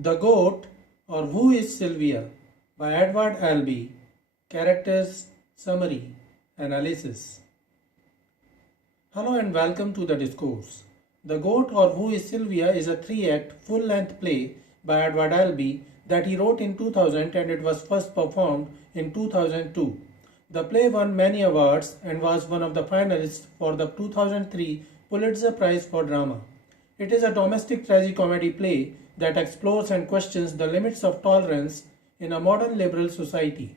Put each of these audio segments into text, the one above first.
The Goat or Who is Sylvia by Edward Albee. Characters, Summary, Analysis. Hello and welcome to the discourse. The Goat or Who is Sylvia is a 3-act full-length play by Edward Albee that he wrote in 2000 and it was first performed in 2002. The play won many awards and was one of the finalists for the 2003 Pulitzer Prize for Drama. It is a domestic tragicomedy play that explores and questions the limits of tolerance in a modern liberal society.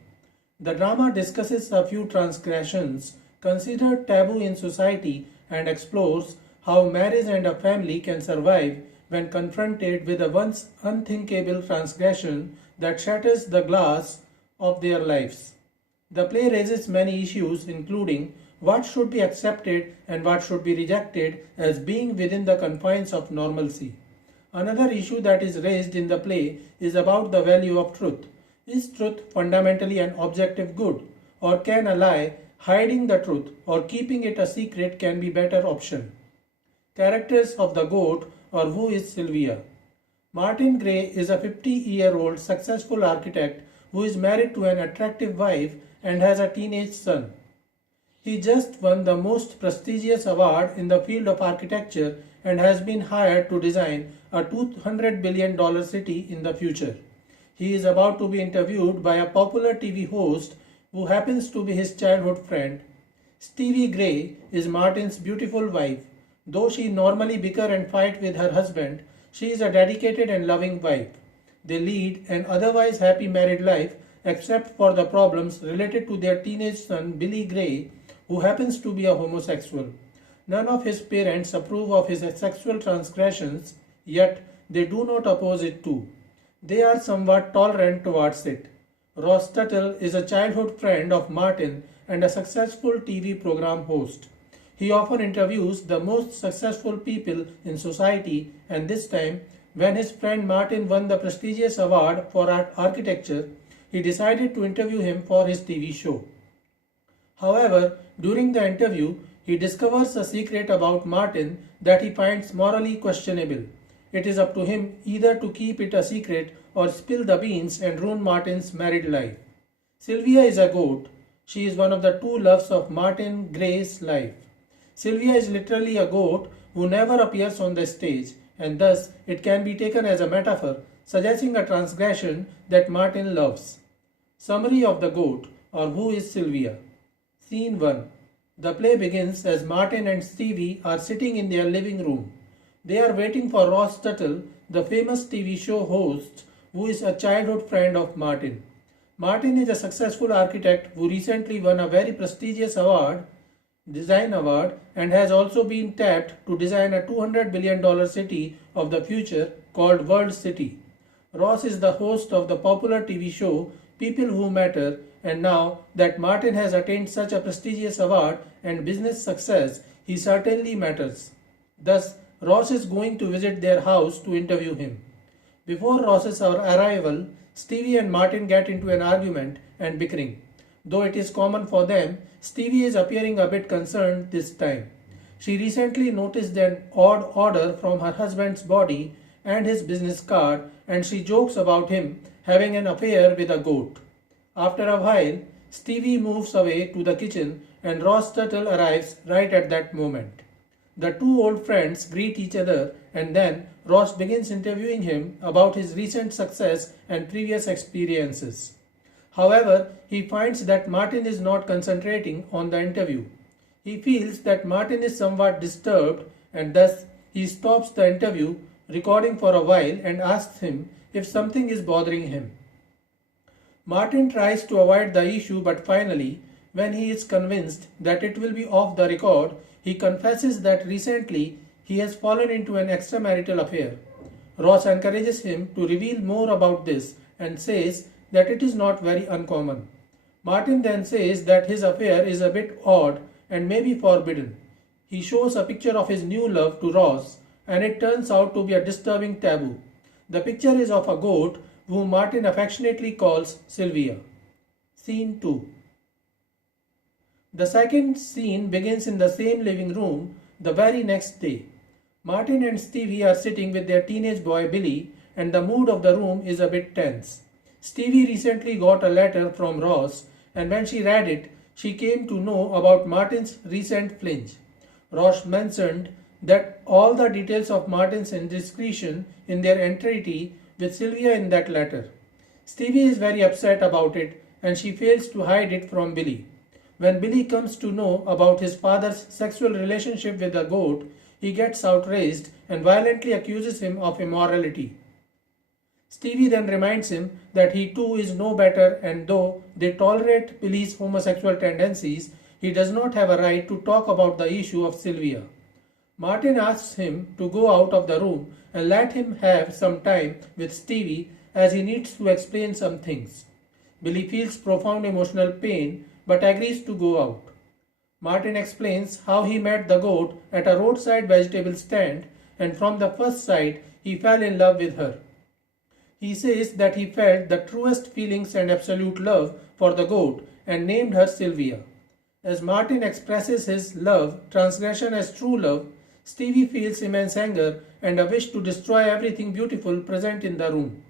The drama discusses a few transgressions considered taboo in society and explores how marriage and a family can survive when confronted with a once unthinkable transgression that shatters the glass of their lives. The play raises many issues, including what should be accepted and what should be rejected as being within the confines of normalcy. Another issue that is raised in the play is about the value of truth. Is truth fundamentally an objective good, or can a lie, hiding the truth, or keeping it a secret can be better option? Characters of the Goat or Who is Sylvia? Martin Gray is a 50-year-old successful architect who is married to an attractive wife and has a teenage son. He just won the most prestigious award in the field of architecture and has been hired to design a $200 billion city in the future. He is about to be interviewed by a popular TV host who happens to be his childhood friend. Stevie Gray is Martin's beautiful wife. Though she normally bicker and fight with her husband, she is a dedicated and loving wife. They lead an otherwise happy married life except for the problems related to their teenage son Billy Gray, who happens to be a homosexual. None of his parents approve of his sexual transgressions, yet they do not oppose it too. They are somewhat tolerant towards it. Ross Tuttle is a childhood friend of Martin and a successful TV program host. He often interviews the most successful people in society, and this time, when his friend Martin won the prestigious award for architecture, he decided to interview him for his TV show. However, during the interview, he discovers a secret about Martin that he finds morally questionable. It is up to him either to keep it a secret or spill the beans and ruin Martin's married life. Sylvia is a goat. She is one of the two loves of Martin Gray's life. Sylvia is literally a goat who never appears on the stage, and thus it can be taken as a metaphor suggesting a transgression that Martin loves. Summary of the Goat or Who is Sylvia? Scene 1. The play begins as Martin and Stevie are sitting in their living room. They are waiting for Ross Tuttle, the famous TV show host, who is a childhood friend of Martin. Martin is a successful architect who recently won a very prestigious design award, and has also been tapped to design a $200 billion city of the future called World City. Ross is the host of the popular TV show People Who Matter, and now that Martin has attained such a prestigious award and business success, he certainly matters. Thus, Ross is going to visit their house to interview him. Before Ross's arrival, Stevie and Martin get into an argument and bickering. Though it is common for them, Stevie is appearing a bit concerned this time. She recently noticed an odd odor from her husband's body and his business card, and she jokes about him having an affair with a goat. After a while, Stevie moves away to the kitchen and Ross Tuttle arrives right at that moment. The two old friends greet each other, and then Ross begins interviewing him about his recent success and previous experiences. However, he finds that Martin is not concentrating on the interview. He feels that Martin is somewhat disturbed, and thus he stops the interview recording for a while and asks him if something is bothering him. Martin tries to avoid the issue, but finally, when he is convinced that it will be off the record, he confesses that recently he has fallen into an extramarital affair. Ross encourages him to reveal more about this and says that it is not very uncommon. Martin then says that his affair is a bit odd and may be forbidden. He shows a picture of his new love to Ross, and it turns out to be a disturbing taboo. The picture is of a goat whom Martin affectionately calls Sylvia. Scene 2. The second scene begins in the same living room the very next day. Martin and Stevie are sitting with their teenage boy Billy and the mood of the room is a bit tense. Stevie recently got a letter from Ross, and when she read it, she came to know about Martin's recent flinch. Ross mentioned that all the details of Martin's indiscretion in their entirety with Sylvia in that letter. Stevie is very upset about it and she fails to hide it from Billy. When Billy comes to know about his father's sexual relationship with the goat, he gets outraged and violently accuses him of immorality. Stevie then reminds him that he too is no better, and though they tolerate Billy's homosexual tendencies, he does not have a right to talk about the issue of Sylvia. Martin asks him to go out of the room and let him have some time with Stevie as he needs to explain some things. Billy feels profound emotional pain but agrees to go out. Martin explains how he met the goat at a roadside vegetable stand and from the first sight he fell in love with her. He says that he felt the truest feelings and absolute love for the goat and named her Sylvia. As Martin expresses his love, transgression as true love, Stevie feels immense anger and a wish to destroy everything beautiful present in the room.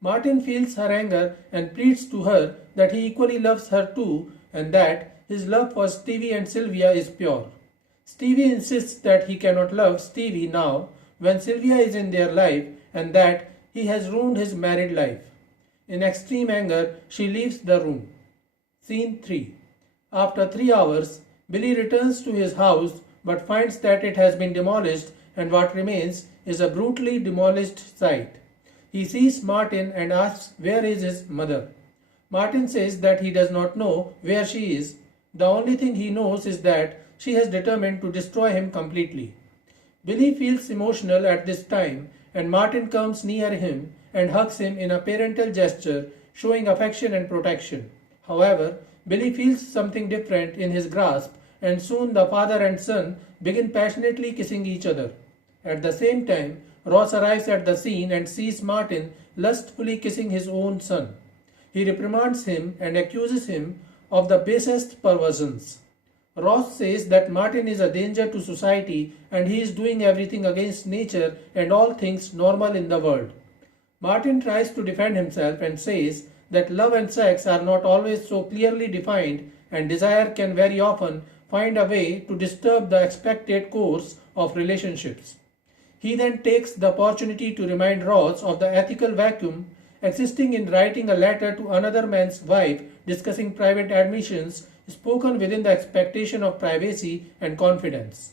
Martin feels her anger and pleads to her that he equally loves her too and that his love for Stevie and Sylvia is pure. Stevie insists that he cannot love Stevie now when Sylvia is in their life and that he has ruined his married life. In extreme anger, she leaves the room. Scene 3. After 3 hours, Billy returns to his house but finds that it has been demolished and what remains is a brutally demolished site. He sees Martin and asks where is his mother. Martin says that he does not know where she is. The only thing he knows is that she has determined to destroy him completely. Billy feels emotional at this time and Martin comes near him and hugs him in a parental gesture showing affection and protection. However, Billy feels something different in his grasp and soon the father and son begin passionately kissing each other. At the same time, Ross arrives at the scene and sees Martin lustfully kissing his own son. He reprimands him and accuses him of the basest perversions. Ross says that Martin is a danger to society and he is doing everything against nature and all things normal in the world. Martin tries to defend himself and says that love and sex are not always so clearly defined and desire can very often find a way to disturb the expected course of relationships. He then takes the opportunity to remind Ross of the ethical vacuum existing in writing a letter to another man's wife discussing private admissions spoken within the expectation of privacy and confidence.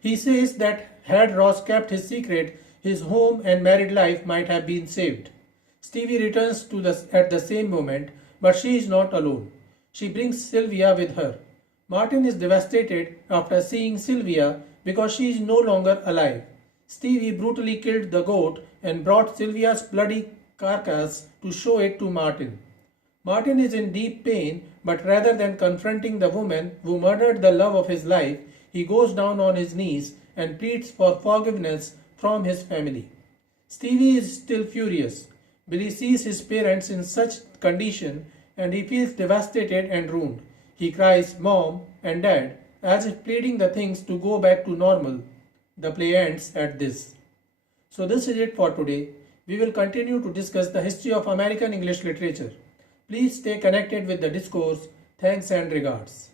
He says that had Ross kept his secret, his home and married life might have been saved. Stevie returns at the same moment, but she is not alone. She brings Sylvia with her. Martin is devastated after seeing Sylvia because she is no longer alive. Stevie brutally killed the goat and brought Sylvia's bloody carcass to show it to Martin. Martin is in deep pain, but rather than confronting the woman who murdered the love of his life, he goes down on his knees and pleads for forgiveness from his family. Stevie is still furious. Billy sees his parents in such condition and he feels devastated and ruined. He cries, "Mom" and "Dad," as if pleading the things to go back to normal. The play ends at this. So this is it for today. We will continue to discuss the history of American English literature. Please stay connected with the discourse. Thanks and regards.